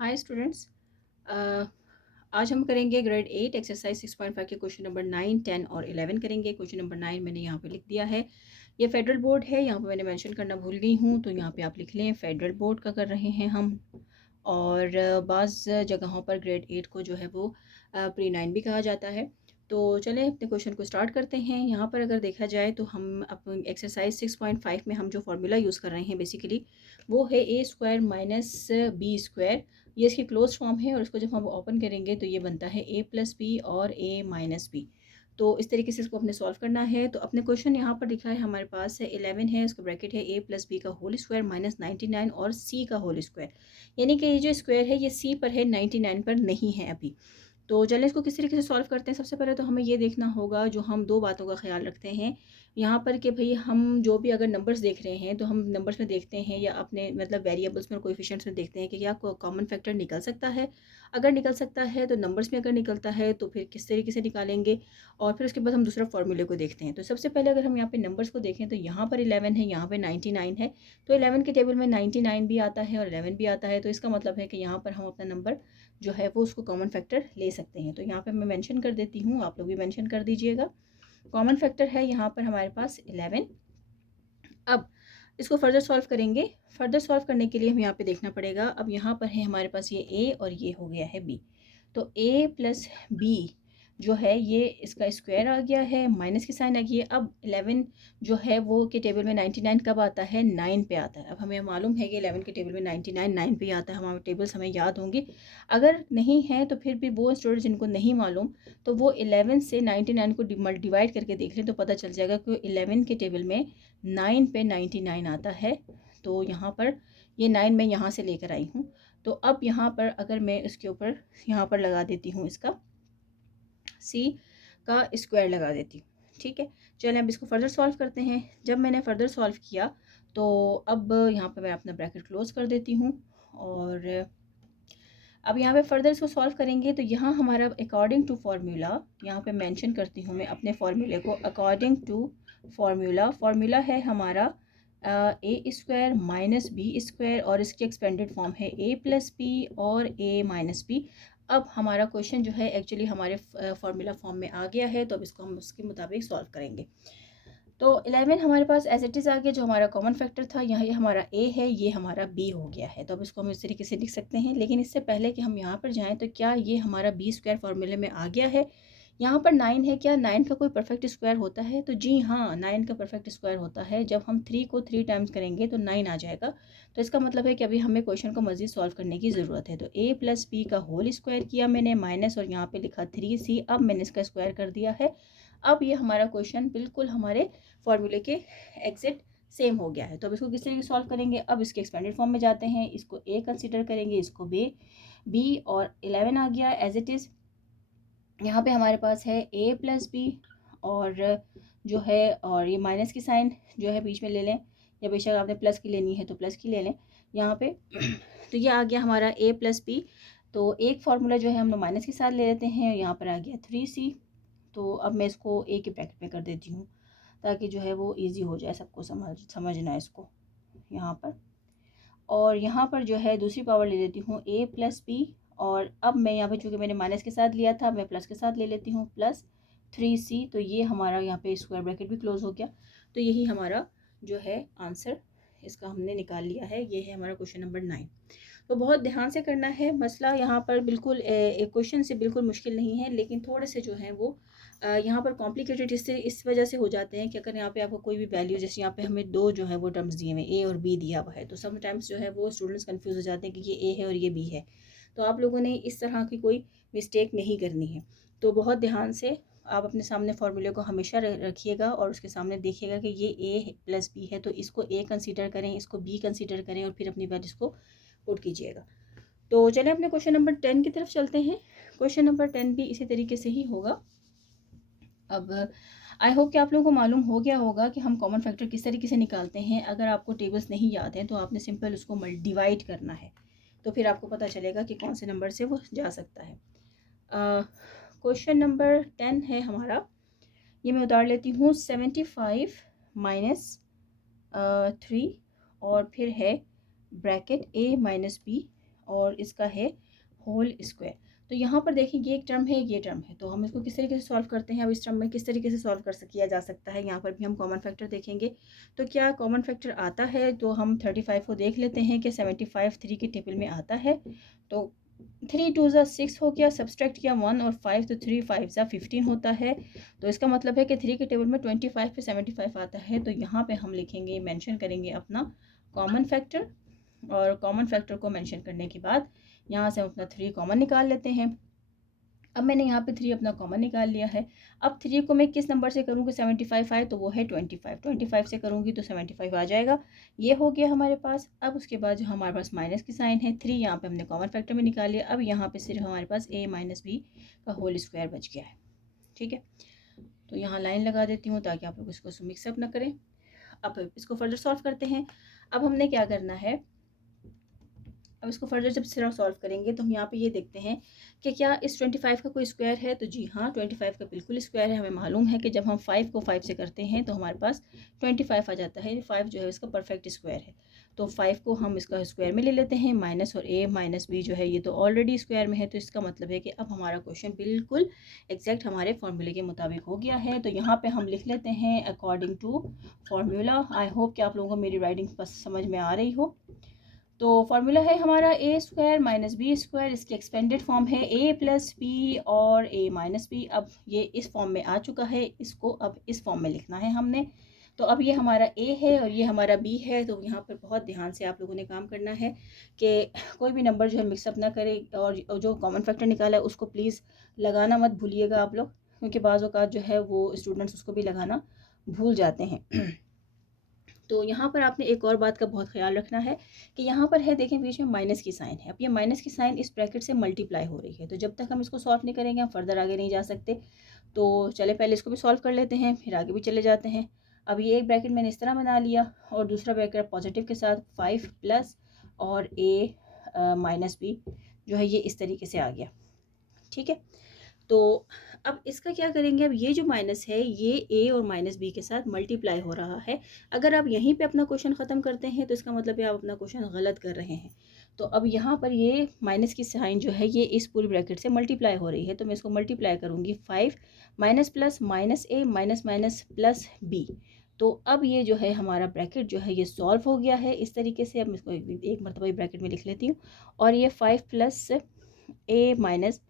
Hi students. आज हम करेंगे ग्रेड 8 एक्सरसाइज 6.5 के क्वेश्चन नंबर 9, 10 और 11 करेंगे। क्वेश्चन नंबर 9 मैंने यहाँ पे लिख दिया है। ये फेडरल बोर्ड है, यहाँ पे मैंने मेंशन करना भूल गई हूँ, तो यहाँ पे आप लिख लें फेडरल बोर्ड का कर रहे हैं हम। और बाज़ जगहों पर ग्रेड 8 को जो है वो प्री 9 भी कहा जाता है। तो चलें अपने क्वेश्चन को स्टार्ट करते हैं। यहाँ पर अगर देखा जाए तो हम अपन एक्सरसाइज 6.5 में हम जो फार्मूला यूज़ कर रहे हैं बेसिकली वो है ए स्क्वायर माइनस बी स्क्वायर। ये इसकी क्लोज फॉर्म है और इसको जब हम ओपन करेंगे तो ये बनता है ए प्लस बी और ए माइनस बी। तो इस तरीके से इसको अपने सॉल्व करना है। तो अपने क्वेश्चन यहाँ पर लिखा है हमारे पास है 11 है, उसका ब्रैकेट है ए प्लस बी का होल स्क्वायर माइनस 99 और सी का होल स्क्वायर। यानी कि ये जो स्क्वायर है ये सी पर है, 99 पर नहीं है अभी। तो चलें इसको किस तरीके से सॉल्व करते हैं। सबसे पहले तो हमें ये देखना होगा, जो हम दो बातों का ख्याल रखते हैं यहाँ पर कि भाई हम जो भी अगर नंबर्स देख रहे हैं तो हम नंबर्स में देखते हैं या अपने मतलब वेरिएबल्स में कोएफिशिएंट्स में देखते हैं कि क्या कॉमन फैक्टर निकल सकता है। अगर निकल सकता है तो नंबर्स में अगर निकलता है तो फिर किस तरीके से निकालेंगे, और फिर उसके बाद हम दूसरा फॉर्मूले को देखते हैं। तो सबसे पहले अगर हम यहाँ पे नंबर्स को देखें तो यहाँ पर 11 है, यहाँ पे 99 है। तो 11 के टेबल में 99 भी आता है और 11 भी आता है, तो इसका मतलब है कि यहाँ पर हम अपना नंबर जो है वो उसको कॉमन फैक्टर ले सकते हैं। तो यहाँ पे मैं मेंशन कर देती हूँ, आप लोग भी मेंशन कर दीजिएगा। कॉमन फैक्टर है यहाँ पर हमारे पास 11। अब इसको फर्दर सॉल्व करेंगे। फर्दर सॉल्व करने के लिए हम यहाँ पे देखना पड़ेगा। अब यहाँ पर है हमारे पास ये ए और ये हो गया है बी। तो ए प्लस बी जो है ये इसका स्क्वायर आ गया है, माइनस की साइन आ गई है। अब 11 जो है वो के टेबल में 99 कब आता है, 9 पे आता है। अब हमें मालूम है कि 11 के टेबल में 99 9 पे आता है, हमारे टेबल्स हमें याद होंगे। अगर नहीं है तो फिर भी वो स्टूडेंट जिनको नहीं मालूम तो वो 11 से 99 को डिवाइड करके देख लें तो पता चल जाएगा कि 11 के टेबल में 9 पे 99 आता है। तो यहाँ पर ये 9 मैं यहाँ से लेकर आई हूँ। तो अब यहाँ पर अगर मैं इसके ऊपर यहाँ पर लगा देती हूँ, इसका सी का स्क्वायर लगा देती हूँ। ठीक है, चलें अब इसको फर्दर सॉल्व करते हैं। जब मैंने फर्दर सॉल्व किया तो अब यहाँ पर मैं अपना ब्रैकेट क्लोज कर देती हूँ। और अब यहाँ पे फर्दर इसको सॉल्व करेंगे तो यहाँ हमारा अकॉर्डिंग टू फार्मूला, यहाँ पे मेंशन करती हूँ मैं अपने फार्मूले को। अकॉर्डिंग टू फार्मूला है हमारा A square minus B square और इसकी एक्सपेंडेड फॉर्म है ए प्लस बी और ए माइनस बी। अब हमारा क्वेश्चन जो है एक्चुअली हमारे फार्मूला फॉर्म में आ गया है, तो अब इसको हम उसके मुताबिक सॉल्व करेंगे। तो 11 हमारे पास एज इट इज़ आ गया, जो हमारा कॉमन फैक्टर था। यहाँ ये हमारा ए है, ये हमारा बी हो गया है। तो अब इसको हम इस तरीके से लिख सकते हैं। लेकिन इससे पहले कि हम यहाँ पर जाएँ तो क्या ये हमारा बी स्क्वायर फार्मूले में आ गया है। यहाँ पर 9 है, क्या 9 का कोई परफेक्ट स्क्वायर होता है? तो जी हाँ, 9 का परफेक्ट स्क्वायर होता है। जब हम 3 को 3 टाइम्स करेंगे तो 9 आ जाएगा। तो इसका मतलब है कि अभी हमें क्वेश्चन को मज़ीद सॉल्व करने की ज़रूरत है। तो ए प्लस बी का होल स्क्वायर किया मैंने, माइनस और यहाँ पे लिखा 3c। अब मैंने इसका स्क्वायर कर दिया है। अब ये हमारा क्वेश्चन बिल्कुल हमारे फॉर्मूले के एग्जिट सेम हो गया है। तो अब इसको किस तरीके से सॉल्व करेंगे, अब इसके एक्सपेंडेड फॉर्म में जाते हैं। इसको ए कंसीडर करेंगे, इसको बी और 11 आ गया एज इट इज़। यहाँ पे हमारे पास है ए प्लस बी और जो है, और ये माइनस की साइन जो है बीच में ले लें, या बेशक आपने प्लस की लेनी है तो प्लस की ले लें यहाँ पे। तो ये आ गया हमारा ए प्लस बी। तो एक फार्मूला जो है हम लोग माइनस के साथ ले लेते हैं, यहाँ पर आ गया 3c। तो अब मैं इसको ए के ब्रैकेट में कर देती हूँ ताकि जो है वो इजी हो जाए सबको समझना इसको यहाँ पर। और यहाँ पर जो है दूसरी पावर ले लेती हूँ ए प्लस बी। और अब मैं यहाँ पे चूँकि मैंने माइनस के साथ लिया था, मैं प्लस के साथ ले लेती हूँ, प्लस 3c। तो ये हमारा यहाँ पे स्क्वायर ब्रैकेट भी क्लोज हो गया। तो यही हमारा जो है आंसर इसका हमने निकाल लिया है। ये है हमारा क्वेश्चन नंबर 9। तो बहुत ध्यान से करना है। मसला यहाँ पर बिल्कुल एक क्वेश्चन से बिल्कुल मुश्किल नहीं है, लेकिन थोड़े से जो हैं वो यहाँ पर कॉम्प्लिकेटेड इस वजह से हो जाते हैं कि अगर यहाँ पे आपको कोई भी वैल्यू, जैसे यहाँ पे हमें दो जो है वो टर्म्स दिए हुए ए और बी दिया हुआ है, तो समटाइम्स जो है वो स्टूडेंट्स कंफ्यूज हो जाते हैं कि ये ए है और ये बी है। तो आप लोगों ने इस तरह की कोई मिस्टेक नहीं करनी है। तो बहुत ध्यान से आप अपने सामने फार्मूले को हमेशा रखिएगा और उसके सामने देखिएगा कि ये ए प्लस बी है, तो इसको ए कंसीडर करें, इसको बी कंसीडर करें और फिर अपनी वैल्यूज़ को पुट कीजिएगा। तो चलें अपने क्वेश्चन नंबर 10 की तरफ चलते हैं। क्वेश्चन नंबर 10 भी इसी तरीके से ही होगा। अब आई होप कि आप लोगों को मालूम हो गया होगा कि हम कॉमन फैक्टर किस तरीके से निकालते हैं। अगर आपको टेबल्स नहीं याद हैं तो आपने सिंपल उसको डिवाइड करना है, तो फिर आपको पता चलेगा कि कौन से नंबर से वो जा सकता है। क्वेश्चन नंबर 10 है हमारा, ये मैं उतार लेती हूँ। 75 माइनस 3 और फिर है ब्रैकेट ए माइनस बी और इसका है होल स्क्वायर। तो यहाँ पर देखिए ये एक टर्म है, ये टर्म है, तो हम इसको किस तरीके से सॉल्व करते हैं। अब इस टर्म में किस तरीके से सॉल्व किया जा सकता है, यहाँ पर भी हम कॉमन फैक्टर देखेंगे। तो क्या कॉमन फैक्टर आता है, तो हम 35 को देख लेते हैं कि 75 3 के टेबल में आता है। तो 3 2 ज़ा 6 हो गया, सब्सट्रैक्ट किया 1 और 5, तो 3 5 ज़ा 15 होता है। तो इसका मतलब है कि 3 के टेबल में 25 पे 75 आता है। तो यहाँ पे हम लिखेंगे, मेंशन करेंगे अपना कॉमन फैक्टर, और कॉमन फैक्टर को मेंशन करने के बाद यहाँ से हम अपना 3 कॉमन निकाल लेते हैं। अब मैंने यहाँ पे 3 अपना कॉमन निकाल लिया है। अब 3 को मैं किस नंबर से करूँगी, 75 आए तो वो है 25 से करूँगी तो 75 आ जाएगा। ये हो गया हमारे पास। अब उसके बाद जो हमारे पास माइनस की साइन है, 3 यहाँ पे हमने कॉमन फैक्टर में निकाल लिया। अब यहाँ पे सिर्फ हमारे पास a माइनस बी का होल स्क्वायर बच गया है। ठीक है, तो यहाँ लाइन लगा देती हूँ ताकि आप लोग इसको मिक्सअप ना करें। अब इसको फर्दर सॉल्व करते हैं। अब हमने क्या करना है, अब इसको फर्दर जब सिर्फ सॉल्व करेंगे तो हम यहाँ पे ये देखते हैं कि क्या इस 25 का कोई स्क्वायर है। तो जी हाँ, 25 का बिल्कुल स्क्वायर है। हमें मालूम है कि जब हम 5 को 5 से करते हैं तो हमारे पास 25 आ जाता है। 5 जो है इसका परफेक्ट स्क्वायर है। तो 5 को हम इसका स्क्वायर में ले लेते हैं। माइनस और a माइनस बी जो है ये तो ऑलरेडी स्क्वायर में है। तो इसका मतलब है कि अब हमारा क्वेश्चन बिल्कुल एग्जैक्ट हमारे फॉर्मूले के मुताबिक हो गया है। तो यहाँ पर हम लिख लेते हैं according to formula. I hope कि आप लोगों को मेरी राइटिंग बस समझ में आ रही हो। तो फार्मूला है हमारा a square minus B square, इसकी एक्सपेंडेड फॉर्म है a प्लस बी और a माइनस बी। अब ये इस फॉर्म में आ चुका है, इसको अब इस फॉर्म में लिखना है हमने। तो अब ये हमारा a है और ये हमारा b है। तो यहाँ पर बहुत ध्यान से आप लोगों ने काम करना है कि कोई भी नंबर जो है मिक्सअप ना करे, और जो कॉमन फैक्टर निकाला है उसको प्लीज़ लगाना मत भूलिएगा आप लोग, क्योंकि बाज़ औक़ात जो है वो स्टूडेंट्स उसको भी लगाना भूल जाते हैं। तो यहाँ पर आपने एक और बात का बहुत ख्याल रखना है कि यहाँ पर है, देखें बीच में माइनस की साइन है। अब ये माइनस की साइन इस ब्रैकेट से मल्टीप्लाई हो रही है। तो जब तक हम इसको सॉल्व नहीं करेंगे हम फर्दर आगे नहीं जा सकते। तो चले पहले इसको भी सॉल्व कर लेते हैं, फिर आगे भी चले जाते हैं। अब ये एक ब्रैकेट मैंने इस तरह बना लिया और दूसरा ब्रैकेट पॉजिटिव के साथ 5 प्लस और a माइनस बी जो है ये इस तरीके से आ गया। ठीक है, तो अब इसका क्या करेंगे, अब ये जो माइनस है ये a और माइनस बी के साथ मल्टीप्लाई हो रहा है। अगर आप यहीं पे अपना क्वेश्चन ख़त्म करते हैं तो इसका मतलब है आप अपना क्वेश्चन गलत कर रहे हैं। तो अब यहाँ पर ये माइनस की साइन जो है ये इस पूरी ब्रैकेट से मल्टीप्लाई हो रही है। तो मैं इसको मल्टीप्लाई करूँगी 5 minus plus minus a minus minus plus b। तो अब ये जो है हमारा ब्रैकेट जो है ये सॉल्व हो गया है इस तरीके से। अब मैं इसको एक मरतबा ब्रैकेट में लिख लेती हूँ। और ये 5 प्लस a माइनस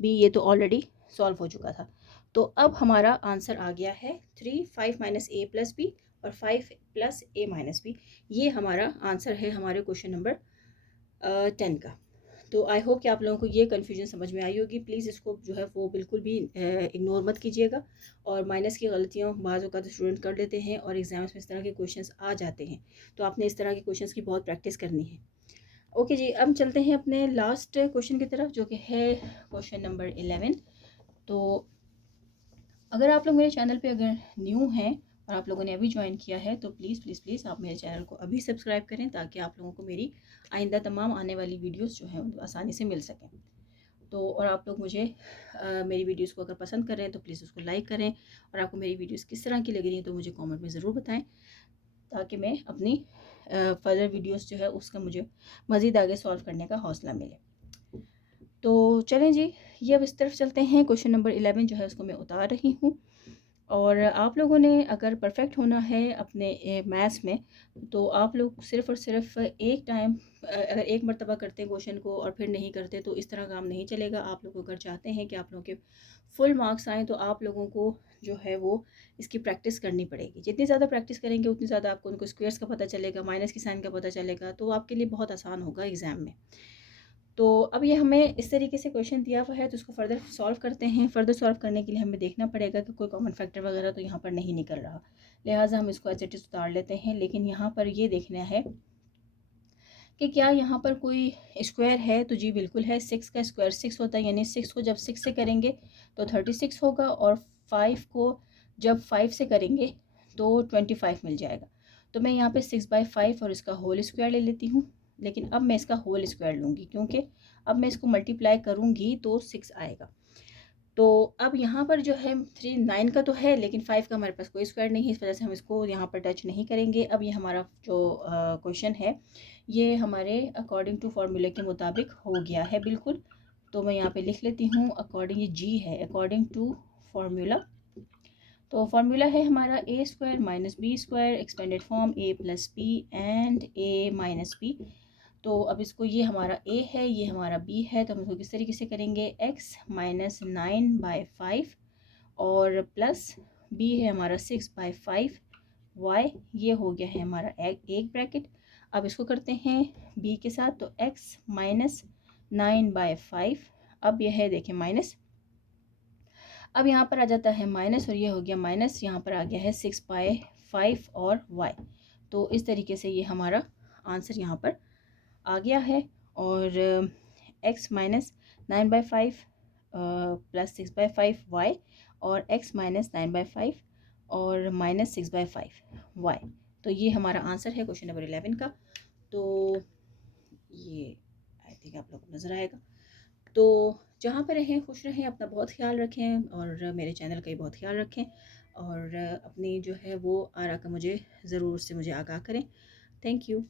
बी ये तो ऑलरेडी सॉल्व हो चुका था। तो अब हमारा आंसर आ गया है 3 5 माइनस ए प्लस बी और 5 प्लस ए माइनस बी। ये हमारा आंसर है हमारे क्वेश्चन नंबर 10 का। तो आई होप कि आप लोगों को ये कन्फ्यूजन समझ में आई होगी। प्लीज़ इसको जो है वो बिल्कुल भी इग्नोर मत कीजिएगा। और माइनस की गलतियाँ बाज़ औक़ात स्टूडेंट कर लेते हैं और एग्ज़ाम्स में इस तरह के क्वेश्चंस आ जाते हैं। तो आपने इस तरह के क्वेश्चंस की बहुत प्रैक्टिस करनी है। ओके जी, अब चलते हैं अपने लास्ट क्वेश्चन की तरफ जो कि है क्वेश्चन नंबर 11। तो अगर आप लोग मेरे चैनल पे अगर न्यू हैं और आप लोगों ने अभी ज्वाइन किया है तो प्लीज़ प्लीज़ प्लीज़ आप मेरे चैनल को अभी सब्सक्राइब करें ताकि आप लोगों को मेरी आइंदा तमाम आने वाली वीडियोस जो हैं आसानी से मिल सकें। तो और आप लोग मुझे मेरी वीडियोस को अगर पसंद कर रहे हैं तो प्लीज़ उसको लाइक करें, और आपको मेरी वीडियोस किस तरह की लग रही हैं तो मुझे कमेंट में ज़रूर बताएं ताकि मैं अपनी फर्दर वीडियोस जो है उसका मुझे मज़ीद आगे सॉल्व करने का हौसला मिले। तो चलें जी, ये अब इस तरफ चलते हैं। क्वेश्चन नंबर 11 जो है उसको मैं उतार रही हूँ। और आप लोगों ने अगर परफेक्ट होना है अपने मैथ्स में तो आप लोग सिर्फ़ और सिर्फ एक टाइम अगर एक मरतबा करते हैं क्वेश्चन को और फिर नहीं करते तो इस तरह काम नहीं चलेगा। आप लोग अगर चाहते हैं कि आप लोगों के फुल मार्क्स आएँ तो आप लोगों को जो है वो इसकी प्रैक्टिस करनी पड़ेगी। जितनी ज़्यादा प्रैक्टिस करेंगे उतनी ज़्यादा आपको उनको स्क्वेयर्स का पता चलेगा, माइनस की साइन का पता चलेगा, तो आपके लिए बहुत आसान होगा एग्ज़ाम में। तो अब ये हमें इस तरीके से क्वेश्चन दिया हुआ है तो उसको फर्दर सॉल्व करते हैं। फर्दर सॉल्व करने के लिए हमें देखना पड़ेगा कि कोई कॉमन फैक्टर वगैरह तो यहाँ पर नहीं निकल रहा, लिहाजा हम इसको एज इट इज़ उतार लेते हैं। लेकिन यहाँ पर ये देखना है कि क्या यहाँ पर कोई स्क्वायर है। तो जी बिल्कुल है, 6 का स्क्वायर 6 होता है, यानी 6 को जब 6 से करेंगे तो 36 होगा, और 5 को जब 5 से करेंगे तो 25 मिल जाएगा। तो मैं यहाँ पे 6/5 और इसका होल स्क्वायर ले लेती हूँ। लेकिन अब मैं इसका होल स्क्वायर लूँगी क्योंकि अब मैं इसको मल्टीप्लाई करूँगी तो 6 आएगा। तो अब यहाँ पर जो है 3 9 का तो है, लेकिन 5 का हमारे पास कोई स्क्वायर नहीं है, इस वजह से हम इसको यहाँ पर टच नहीं करेंगे। अब ये हमारा जो क्वेश्चन है ये हमारे अकॉर्डिंग टू फार्मूले के मुताबिक हो गया है बिल्कुल। तो मैं यहाँ पे लिख लेती हूँ अकॉर्डिंग, ये जी है, अकॉर्डिंग टू फार्मूला। तो फार्मूला है हमारा A square minus B square expanded form A plus B and A minus B. तो अब इसको, ये हमारा ए है, ये हमारा बी है, तो हम इसको किस तरीके से करेंगे, x माइनस 9/5 और प्लस बी है हमारा 6/5 y, ये हो गया है हमारा एक ब्रैकेट। अब इसको करते हैं b के साथ, तो x माइनस 9/5, अब यह है देखें माइनस, अब यहाँ पर आ जाता है माइनस, और ये हो गया माइनस, यहाँ पर आ गया है 6/5 और y। तो इस तरीके से ये हमारा आंसर यहाँ पर आ गया है। और x माइनस 9/5 प्लस 6/5 y, और x माइनस 9/5 और माइनस 6/5 y। तो ये हमारा आंसर है क्वेश्चन नंबर 11 का। तो ये आई थिंक आप लोग को नज़र आएगा। तो जहाँ पर रहें खुश रहें, अपना बहुत ख्याल रखें, और मेरे चैनल का भी बहुत ख्याल रखें, और अपनी जो है वो आरा का मुझे ज़रूर से मुझे आगाह करें। Thank you.